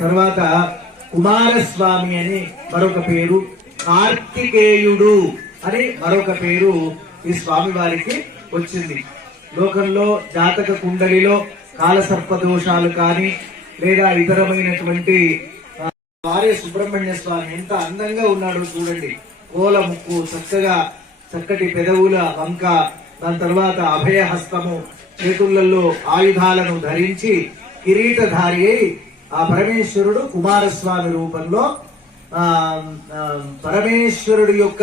తర్వాత కుమారస్వామి అని మరొక పేరు, కార్తికేయుడు అని మరొక పేరు ఈ స్వామి వారికి వచ్చింది. లోకంలో జాతక కుండలిలో కాలసర్ప దోషాలు కానీ లేదా ఇతరమైనటువంటి వారే సుబ్రహ్మణ్య స్వామి ఎంత అందంగా ఉన్నాడో చూడండి. కోల ముక్కు, చక్కగా చక్కటి పెదవుల వంక, దాని తర్వాత అభయహస్తము, చేతులలో ఆయుధాలను ధరించి కిరీటధారి అయి ఆ పరమేశ్వరుడు కుమారస్వామి రూపంలో పరమేశ్వరుడు యొక్క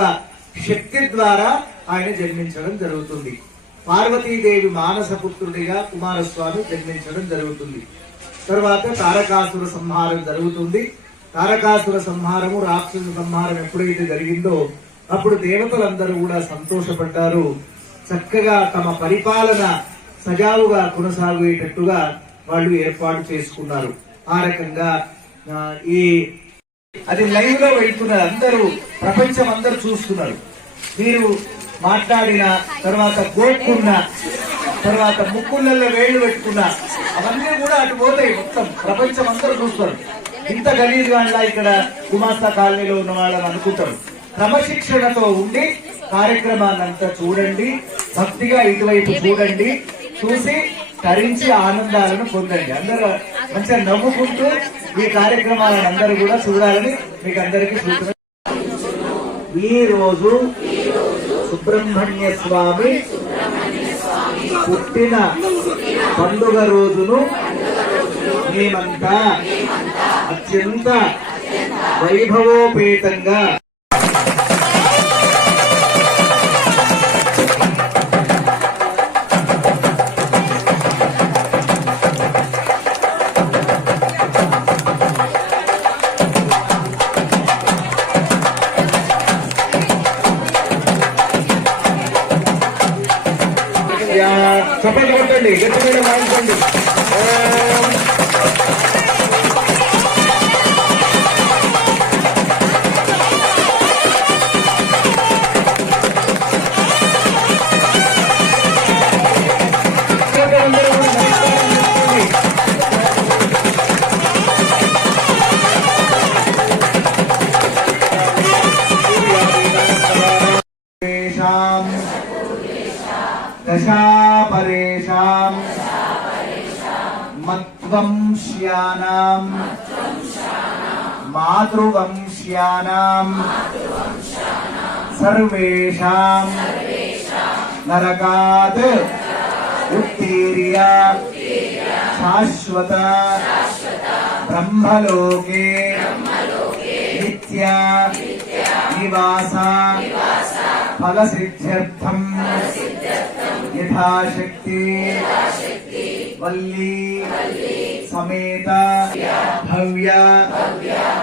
శక్తి ద్వారా ఆయన జన్మించడం జరుగుతుంది. పార్వతీదేవి మానసపుత్రుడిగా కుమారస్వామి జన్మించడం జరుగుతుంది. తర్వాత తారకాసుర సంహారం జరుగుతుంది. తారకాసుర సంహారము, రాక్షస సంహారం ఎప్పుడైతే జరిగిందో అప్పుడు దేవతలందరూ కూడా సంతోషపడ్డారు. చక్కగా తమ పరిపాలన సజావుగా కొనసాగేటట్టుగా వాళ్ళు ఏర్పాటు చేసుకున్నారు. ఆ రకంగా అది లైవ్ లో వెళ్తున్నారు, అందరూ ప్రపంచం అందరూ చూస్తున్నారు. మీరు మాట్లాడిన తర్వాత గోక్కున్న తర్వాత ముక్కులలో వేళ్లు పెట్టుకున్న అవన్నీ కూడా అటు పోతాయి, మొత్తం ప్రపంచం అందరూ చూస్తారు. ఇంత గలీజ్ వాళ్ళ ఇక్కడ గుమాస్తా కాలనీలో ఉన్న వాళ్ళని అనుకుంటారు. క్రమశిక్షణతో ఉండి కార్యక్రమాన్ని అంతా చూడండి, భక్తిగా ఇటువైపు చూడండి, చూసి తరించి ఆనందాలను పొందండి. అందరూ మంచిగా నవ్వుకుంటూ ఈ కార్యక్రమాలను అందరూ కూడా చూడాలని మీకు అందరికీ సూచన. ఈ రోజు సుబ్రహ్మణ్య స్వామి పుట్టిన పండుగ రోజును మేమంతా అత్యంత వైభవోపేతంగా చప్పట్లు కొట్టండి, గట్టిగా మాట్లాడండి. దశాపరేషాం మత్వంశ్యానాం మాతృవంశ్యానాం సర్వేషాం నరకాత్ ఉత్తీర్య శాశ్వత బ్రహ్మలోకే నిత్య నివాస ఫలసిద్ధ్యర్థం యథాశక్తి వల్లీ సమేత భవ్య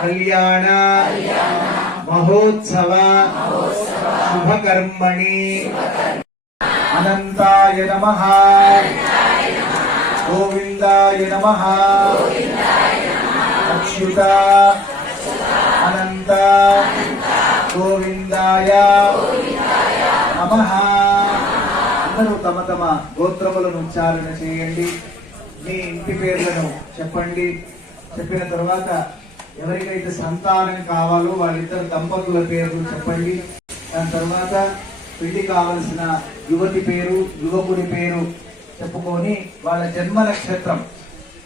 కళ్యాణ మహోత్సవ శుభకర్మణి అనంతాయ నమః గోవిందాయ నమః అచ్యుత అనంత గోవిందాయ నమః. అందరూ తమ తమ గోత్రములను ఉచ్చారణ చేయండి. మీ ఇంటి పేర్లను చెప్పండి. చెప్పిన తర్వాత ఎవరికైతే సంతానం కావాలో వాళ్ళిద్దరు దంపతుల పేర్లు చెప్పండి. దాని తర్వాత పెళ్లి కావలసిన యువతి పేరు, యువకుడి పేరు చెప్పుకొని వాళ్ళ జన్మ నక్షత్రం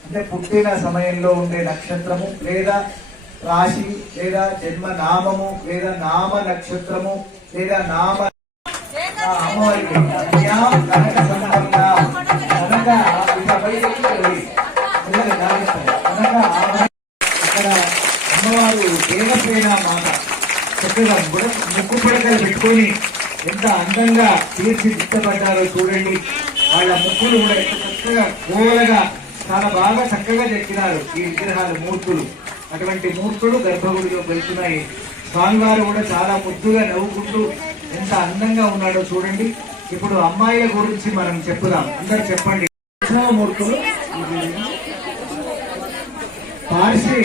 అంటే పుట్టిన సమయంలో ఉండే నక్షత్రము లేదా రాశి లేదా జన్మ నామము లేదా నామ నక్షత్రము లేదా నామ అమ్మవారికి కనక సంపన్న కనక ఇక్కడ అమ్మవారు దేవసేన మాట చక్కగా ముక్కు పడకలు పెట్టుకొని ఎంత అందంగా తీర్చిదిద్దబడ్డారో చూడండి. వాళ్ళ ముక్కులు కూడా ఎంత చక్కగా కోలగా చాలా బాగా చక్కగా చెక్కినారు ఈ విగ్రహాలు, మూర్తులు. అటువంటి మూర్తులు గర్భగుడిలో వెళ్తున్నాయి. స్వామివారు కూడా చాలా ముద్దుగా నవ్వుకుంటూ ఎంత అందంగా ఉన్నాడో చూడండి. ఇప్పుడు అమ్మాయిల గురించి మనం చెప్పుదాం. అందరు చెప్పండి. మూర్తులు పార్శ్వి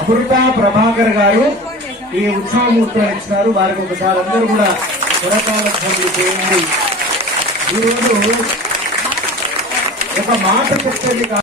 అమృత ప్రభాకర్ గారు ఈ ఉత్సవమూర్తులు ఇచ్చినారు. వారికి ఒకసారి అందరూ కూడా పురకాల పనులు చేయండి. ఈరోజు ఒక మాట చెప్పేది కాదు,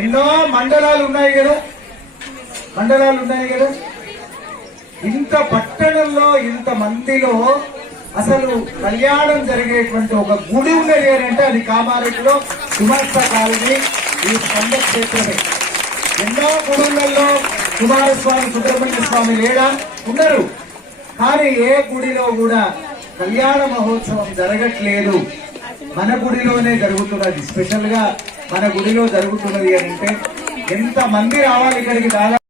ఎన్నో మండలాలు ఉన్నాయి కదా, ఇంత పట్టణంలో ఇంత మందిలో అసలు కళ్యాణం జరిగేటువంటి ఒక గుడి ఉన్నది అంటే అది కామారెడ్డిలో గుమాస్తా కాలనీ ఈ స్కంద క్షేత్రమే. ఎన్నో గుడులలో కుమారస్వామి సుబ్రహ్మణ్య స్వామి లేడా ఉన్నారు, కానీ ఏ గుడిలో కూడా కళ్యాణ మహోత్సవం జరగట్లేదు. మన గుడిలోనే జరుగుతున్నది. స్పెషల్ గా మన గుడిలో జరుగుతున్నది అంటే ఎంత మంది రావాలి ఇక్కడికి. దాదాపు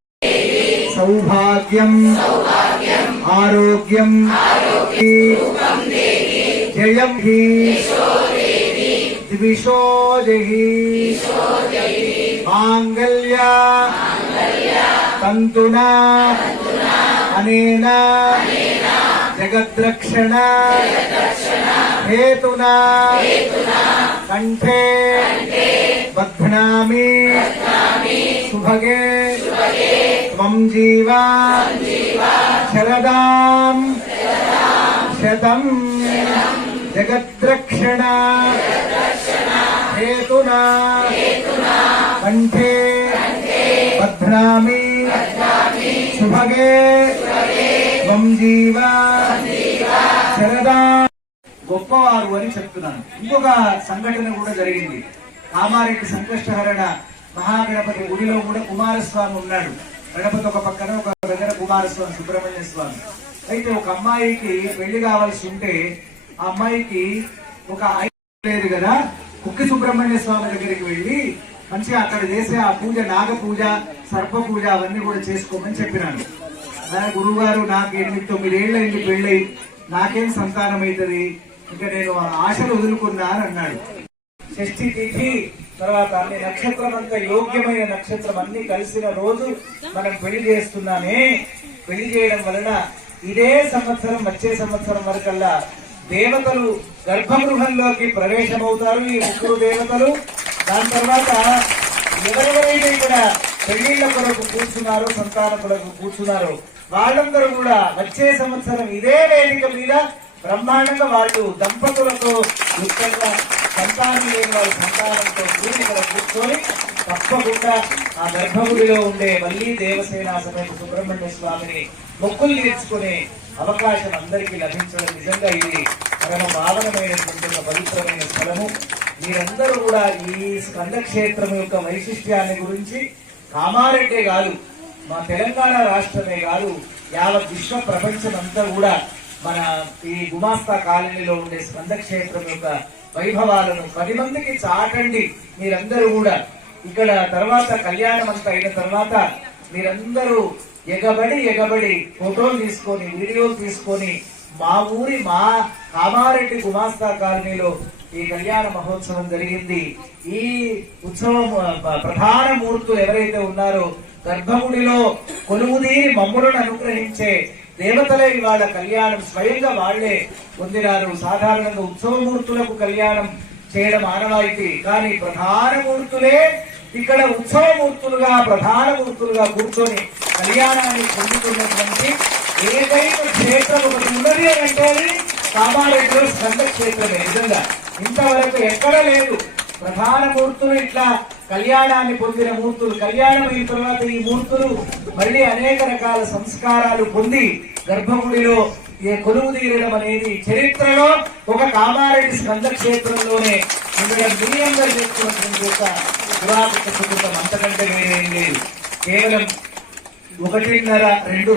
సౌభాగ్యం ఆరోగ్యం జయం హి ద్విషోజహి మాంగళ్య తంతునా అనేన జగద్రక్షణ హేతునా కంఠే బధ్నామి సుభగే త్వం జీవా శరదాం శతం జగద్రక్షణ హేతునా కంఠే బధ్నామి సుభగే త్వం జీవా శరదాం. గొప్పవారు అని చెప్తున్నాను. ఇంకొక సంఘటన కూడా జరిగింది. కామారెడ్డి సంకష్టహరణ మహాగణపతి గుడిలో కూడా కుమారస్వామి ఉన్నాడు. గణపతి ఒక పక్కన, ఒక దగ్గర కుమారస్వామి సుబ్రహ్మణ్య స్వామి. అయితే ఒక అమ్మాయికి పెళ్లి కావాల్సి ఉంటే ఆ అమ్మాయికి ఒక లేదు కదా, కుక్కి సుబ్రహ్మణ్య స్వామి దగ్గరికి వెళ్ళి మంచిగా అక్కడ చేసే ఆ పూజ, నాగ పూజ, సర్ప పూజ అవన్నీ కూడా చేసుకోమని చెప్పినాను. గురువు గారు నాకు 8-9 ఏళ్ళైంది పెళ్ళై, నాకేం సంతానం అవుతుంది, ఇంకా నేను ఆశలు వదులుకున్నా అని అన్నాడు. షష్ఠి తిథి తర్వాత అన్ని నక్షత్రం అంతా యోగ్యమైన నక్షత్రం అన్ని కలిసిన రోజు మనం పెళ్లి చేస్తున్నామే. పెళ్లి చేయడం వలన ఇదే సంవత్సరం, వచ్చే సంవత్సరం వరకల్లా దేవతలు గర్భగృహంలోకి ప్రవేశమవుతారు. ఈ 3 దేవతలు. దాని తర్వాత ఎవరెవరైతే ఇక్కడ పెళ్లిళ్ల కొరకు కూర్చున్నారో, సంతాన కొరకు కూర్చున్నారో వాళ్ళందరూ కూడా వచ్చే సంవత్సరం ఇదే వేదిక మీద బ్రహ్మాండంగా వాళ్ళు దంపతులతో ముఖ్యంగా సంతానం లేని వాళ్ళ సంతానంతో కూర్చొని తప్పకుండా ఆ గర్భగుడిలో ఉండే మళ్ళీ దేవసేన సమేత సుబ్రహ్మణ్య స్వామిని మొక్కులు తీర్చుకునే అవకాశం అందరికీ లభించడం నిజంగా ఇది పరమ పావనమైనటువంటి ఒక పవిత్రమైన స్థలము. మీరందరూ కూడా ఈ స్కందక్షేత్రం యొక్క వైశిష్ట్యాన్ని గురించి కామారెడ్డే కాదు, మా తెలంగాణ రాష్ట్రమే కాదు, యావత్ విశ్వ ప్రపంచం అంతా కూడా మన ఈ గుమాస్తా కాలనీలో ఉండే స్కందక్షేత్రం యొక్క వైభవాలను 10 మందికి చాటండి. మీరందరూ కూడా ఇక్కడ తర్వాత కళ్యాణం అంతా అయిన తర్వాత మీరందరూ ఎగబడి ఫోటోలు తీసుకొని, వీడియోలు తీసుకొని మా ఊరి మా కామారెడ్డి గుమాస్తా కాలనీలో ఈ కళ్యాణ మహోత్సవం జరిగింది. ఈ ఉత్సవం ప్రధాన మూర్తులు ఎవరైతే ఉన్నారో గర్భగుడిలో కొలువుదీరి మమ్ములను అనుగ్రహించే దేవతలే ఇవాళ కళ్యాణం స్వయంగా వాళ్లే పొందినారు. సాధారణంగా ఉత్సవమూర్తులకు కళ్యాణం చేయడం ఆనవాయితీ, కానీ ప్రధాన మూర్తులే ఇక్కడ ఉత్సవమూర్తులుగా ప్రధాన మూర్తులుగా కూర్చొని కళ్యాణాన్ని పొందుతున్నటువంటి ఏకైక క్షేత్రం ఒకటి ఉన్నది అంటే కామారెడ్డిలో స్కంద క్షేత్రమే. నిజంగా ఇంతవరకు ఎక్కడ లేదు ప్రధాన మూర్తులు ఇట్లా కళ్యాణాన్ని పొందిన మూర్తులు. కళ్యాణం అయిన తర్వాత ఈ మూర్తులు మళ్ళీ అనేక రకాల సంస్కారాలు పొంది గర్భగుడిలో కొలువు తీరడం అనేది చరిత్రలో ఒక కామారెడ్డి స్కంద క్షేత్రంలోనే ఉండడం నియమంగా చేస్తున్నటువంటి ఒక పురాతన సుకృతం. అంతకంటే వేరేం లేదు. కేవలం 1.5-2